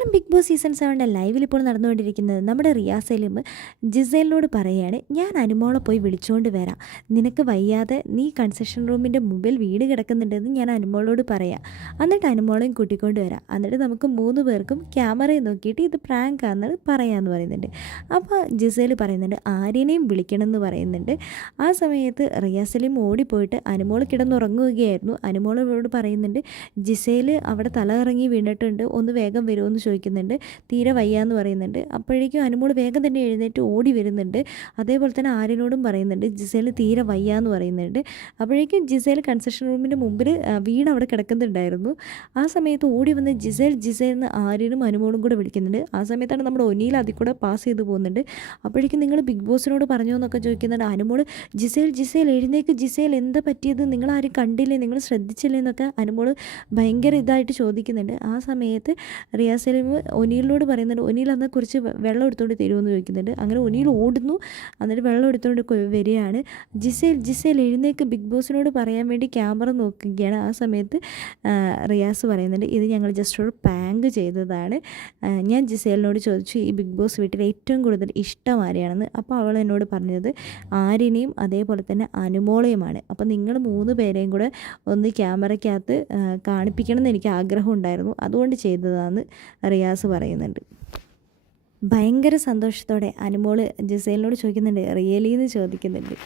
Malayalam big Boss season സെവന്റെ ലൈവിൽ ഇപ്പോൾ നടന്നുകൊണ്ടിരിക്കുന്നത് നമ്മുടെ റിയാസ് സലീം ജിസേലിനോട് പറയുകയാണ് ഞാൻ അനുമോളെ പോയി വിളിച്ചുകൊണ്ട് വരാം. നിനക്ക് വയ്യാതെ നീ കൺസെഷൻ റൂമിന്റെ മുമ്പിൽ വീട് കിടക്കുന്നുണ്ടെന്ന് ഞാൻ അനുമോളോട് പറയാം. എന്നിട്ട് അനുമോളെയും കൂട്ടിക്കൊണ്ട് വരാം. എന്നിട്ട് നമുക്ക് മൂന്ന് പേർക്കും ക്യാമറയെ നോക്കിയിട്ട് ഇത് പ്രാങ്ക് ആണെന്ന് പറയാമെന്ന് പറയുന്നുണ്ട്. അപ്പോൾ ജിസേൽ പറയുന്നുണ്ട് ആര്യനെയും വിളിക്കണം എന്ന് പറയുന്നുണ്ട്. ആ സമയത്ത് റിയാസ് സലീം ഓടിപ്പോയിട്ട് അനുമോൾ കിടന്നുറങ്ങുകയായിരുന്നു. അനുമോളോട് പറയുന്നുണ്ട് ജിസേൽ അവിടെ തല ഇറങ്ങി വീണിട്ടുണ്ട്. ഒന്ന് വേഗം വരുമെന്ന് ചോദിക്കുന്നുണ്ട്. തീരെ വയ്യാന്ന് പറയുന്നുണ്ട്. അപ്പോഴേക്കും അനുമോൾ വേഗം തന്നെ എഴുന്നേറ്റ് ഓടി വരുന്നുണ്ട്. അതേപോലെ തന്നെ ആര്യനോടും പറയുന്നുണ്ട് ജിസേൽ തീരെ വയ്യാന്ന് പറയുന്നുണ്ട്. അപ്പോഴേക്കും ജിസേൽ കൺസെഷൻ റൂമിന്റെ മുമ്പിൽ വീണ് അവിടെ കിടക്കുന്നുണ്ടായിരുന്നു. ആ സമയത്ത് ഓടി വന്ന് ജിസേൽ ജിസേൽ എന്ന് ആര്യനും അനുമോളും കൂടെ വിളിക്കുന്നുണ്ട്. ആ സമയത്താണ് നമ്മുടെ ഒനിയിൽ അതിൽ കൂടെ പാസ് ചെയ്ത് പോകുന്നുണ്ട്. അപ്പോഴേക്കും നിങ്ങൾ ബിഗ് ബോസിനോട് പറഞ്ഞോ എന്നൊക്കെ ചോദിക്കുന്നുണ്ട്. അനുമോൾ ജിസേൽ ജിസേൽ എഴുന്നേക്ക് ജിസേൽ എന്താ പറ്റിയത്? നിങ്ങൾ ആരും കണ്ടില്ലേ? നിങ്ങൾ ശ്രദ്ധിച്ചില്ലേ? എന്നൊക്കെ അനുമോൾ ഭയങ്കര ഇതായിട്ട് ചോദിക്കുന്നുണ്ട്. ആ സമയത്ത് റിയാസ് സലീം ഒനീലിനോട് പറയുന്നുണ്ട് ഒനീൽ അന്ന് കുറച്ച് വെള്ളം എടുത്തുകൊണ്ട് തരുമെന്ന് ചോദിക്കുന്നുണ്ട്. അങ്ങനെ ഒനീൽ ഓടുന്നു എന്നിട്ട് വെള്ളം എടുത്തുകൊണ്ട് വരികയാണ്. ജിസേൽ ജിസേൽ എഴുന്നേക്ക് ബിഗ് ബോസിനോട് പറയാൻ വേണ്ടി ക്യാമറ നോക്കുകയാണ്. ആ സമയത്ത് റിയാസ് പറയുന്നുണ്ട് ഇത് ഞങ്ങൾ ജസ്റ്റ് ഒരു പാങ്ക് ചെയ്തതാണ്. ഞാൻ ജിസേലിനോട് ചോദിച്ചു ഈ ബിഗ് ബോസ് വീട്ടിൽ ഏറ്റവും കൂടുതൽ ഇഷ്ടം ആരെയാണെന്ന്? അപ്പോൾ അവൾ എന്നോട് പറഞ്ഞത് ആരിനെയും അതേപോലെ തന്നെ അനുമോളയുമാണ്. അപ്പോൾ നിങ്ങൾ മൂന്ന് പേരെയും കൂടെ ഒന്ന് ക്യാമറയ്ക്കകത്ത് കാണിപ്പിക്കണം എന്ന് എനിക്ക് ആഗ്രഹം ഉണ്ടായിരുന്നു. അതുകൊണ്ട് ചെയ്തതാണെന്ന് റിയാസ് പറയുന്നുണ്ട്. ഭയങ്കര സന്തോഷത്തോടെ അനുമോൾ ജിസേലിനോട് ചോദിക്കുന്നുണ്ട് റിയലി? എന്ന് ചോദിക്കുന്നുണ്ട്.